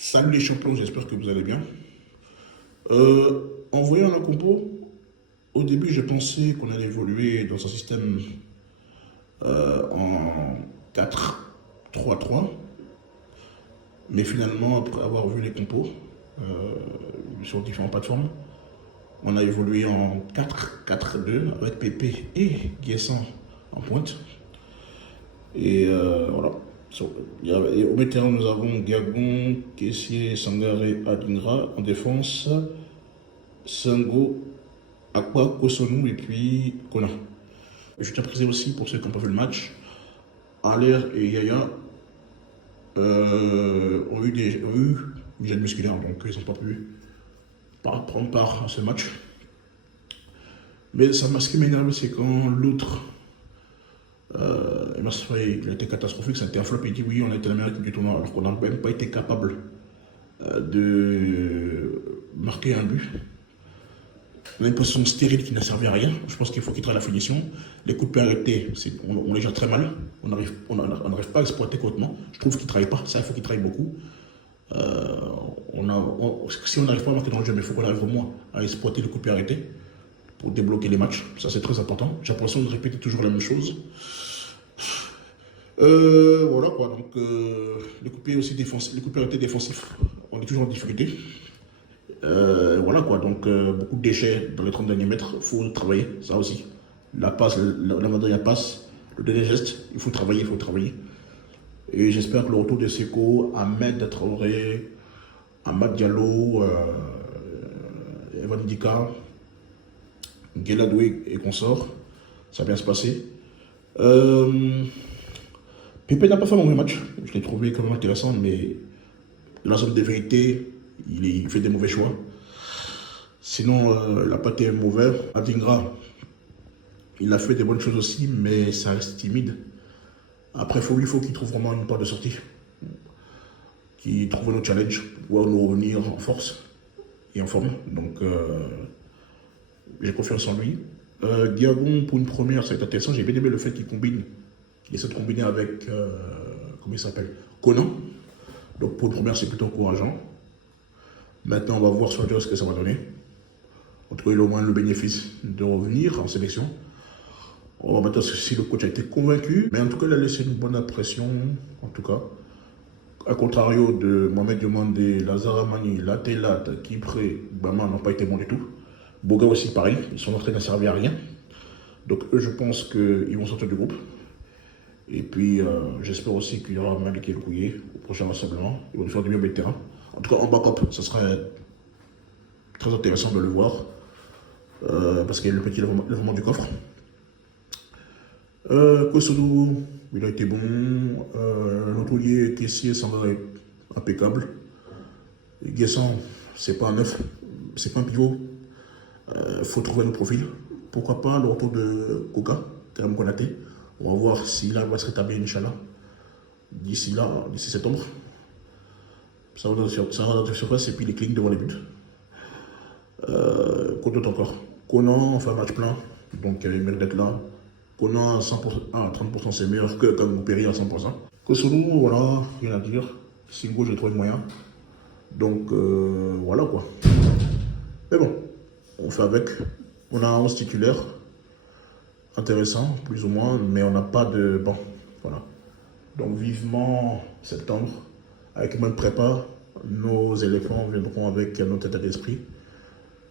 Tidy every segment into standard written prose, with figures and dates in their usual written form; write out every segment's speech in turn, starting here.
Salut les champions, j'espère que vous allez bien. En voyant la compo, au début, je pensais qu'on allait évoluer dans un système en 4-3-3, mais finalement, après avoir vu les compos sur différentes plateformes, on a évolué en 4-4-2 avec Pépé et Guessant en pointe. Et voilà. Et au milieu de terrain, nous avons Gagon, Kessié, Sangaré, Adingra. En défense, Sango, Aqua, Kosonou et puis Kona. Je tiens à préciser aussi pour ceux qui n'ont pas vu le match, Aller et Yaya ont eu une gêne musculaire, donc ils n'ont pas pu prendre part à ce match. Mais ça, ce qui m'énerve, c'est quand l'autre, il a été catastrophique, ça a été un flop, il dit oui, on a été la meilleure équipe du tournoi, alors qu'on n'a même pas été capable de marquer un but. On a une position stérile qui n'a servi à rien. Je pense qu'il faut qu'il travaille la finition. Les coups de pied arrêtés, on les gère très mal. On n'arrive pas à exploiter correctement. Je trouve qu'il ne travaille pas. Ça, il faut qu'il travaille beaucoup. Si on n'arrive pas à marquer dans le jeu, mais il faut qu'on arrive au moins à exploiter les coups de pied arrêtés pour débloquer les matchs. Ça, c'est très important. J'ai l'impression de répéter toujours la même chose. Voilà quoi. Donc, les coups de pied aussi défensifs, les coups de pied arrêtés défensifs, on est toujours en difficulté. Voilà quoi, donc beaucoup de déchets dans les 30 derniers mètres, il faut travailler, ça aussi. La passe, la dernière passe, le dernier geste, il faut travailler, il faut travailler. Et j'espère que le retour de Seko, Ahmed Traoré, Ahmad Diallo, Evan Dika, Guéladoué et consorts, ça va bien se passer. Pépé n'a pas fait un mauvais match, je l'ai trouvé quand même intéressant, mais la zone de vérité, il fait des mauvais choix. Sinon, la pâte est mauvaise. Adingra, il a fait des bonnes choses aussi, mais ça reste timide. Après, il faut qu'il trouve vraiment une porte de sortie. Qu'il trouve un autre challenge pour pouvoir nous revenir en force et en forme. Donc, j'ai confiance en lui. Diagon, pour une première, ça va être intéressant. J'ai bien aimé le fait qu'il essaie de combiner avec, comment il s'appelle, Conan. Donc, pour une première, c'est plutôt encourageant. Maintenant, on va voir sur le dur ce que ça va donner. En tout cas, il a au moins le bénéfice de revenir en sélection. On va maintenant si le coach a été convaincu. Mais en tout cas, il a laissé une bonne impression. En tout cas, à contrario de Mohamed Diomandé, Lazare Amani, Latelat, Kipré, Bama n'ont pas été bons du tout. Boga aussi, pareil. Ils sont entrés n'a servi à rien. Donc, eux, je pense qu'ils vont sortir du groupe. Et puis, j'espère aussi qu'il y aura Malik El Kouye au prochain rassemblement. Ils vont nous faire du bien au milieu de terrain. En tout cas, en backup, ce serait très intéressant de le voir. Parce qu'il y a le petit lèvement du coffre. Kosonou, il a été bon. L'autorier caissier semble impeccable. Guessant, c'est pas un neuf, c'est pas un pivot. Faut trouver un profil. Pourquoi pas le retour de Koka, Karim Konaté. On va voir s'il va se rétablir, Inch'Allah, d'ici septembre. Ça va dans la surface et puis les clics devant les buts. Quoi d'autre encore? Conan, on fait un match plein, donc il mérite d'être là. Conan à 100%, à 30%, c'est meilleur que Kangou Perry à 100%. Kosonou, voilà, rien à dire. Singo, j'ai trouvé le moyen. Donc voilà quoi. Mais bon, on fait avec. On a 11 titulaires. Intéressant, plus ou moins, mais on n'a pas de banc. Voilà. Donc vivement septembre, avec une bonne prépa, nos éléphants viendront avec notre état d'esprit.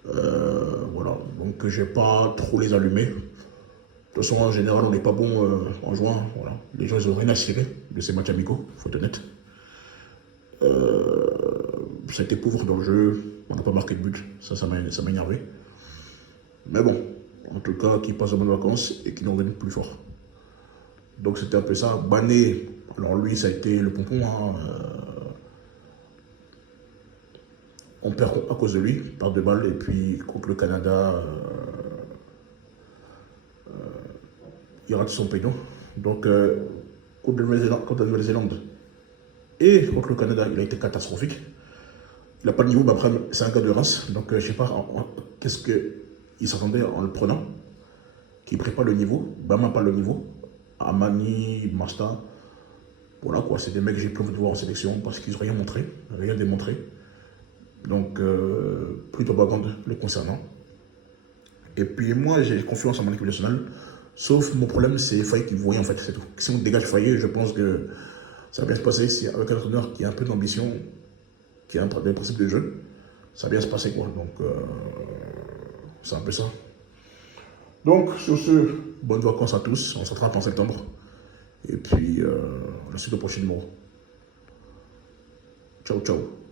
Voilà, donc je vais pas trop les allumer. De toute façon, en général, on n'est pas bon en juin. Voilà. Les gens, ils n'ont rien à cirer de ces matchs amicaux, il faut être honnête. Ça a été pauvre dans le jeu, on n'a pas marqué de but, ça m'a énervé. Mais bon, en tout cas, qu'ils passent de bonnes vacances et qu'ils nous reviennent plus fort. Donc c'était un peu ça. Bané, alors lui, ça a été le pompon. Hein. On perd à cause de lui, par 2 balles, et puis contre le Canada, il rate son péno. Donc, contre la Nouvelle-Zélande et contre le Canada, il a été catastrophique. Il n'a pas de niveau, mais après, c'est un gars de race. Donc, je ne sais pas qu'est-ce qu'il s'attendait en le prenant. Qui ne prépare le niveau, Bama pas le niveau. Amani, Masta, Voilà quoi, c'est des mecs que j'ai plus envie de voir en sélection parce qu'ils n'ont rien montré, rien démontré. Donc, plus de propagande le concernant. Et puis moi, j'ai confiance en mon équipe nationale. Sauf mon problème, c'est Faye qui voyait en fait, c'est tout. Si on dégage Faye, je pense que ça va bien se passer. Si avec un entraîneur qui a un peu d'ambition, qui a des principes de jeu, ça va bien se passer quoi. Donc, c'est un peu ça. Donc, sur ce, bonnes vacances à tous. On se rattrape en septembre. Et puis, on se suit au prochain mois. Ciao, ciao.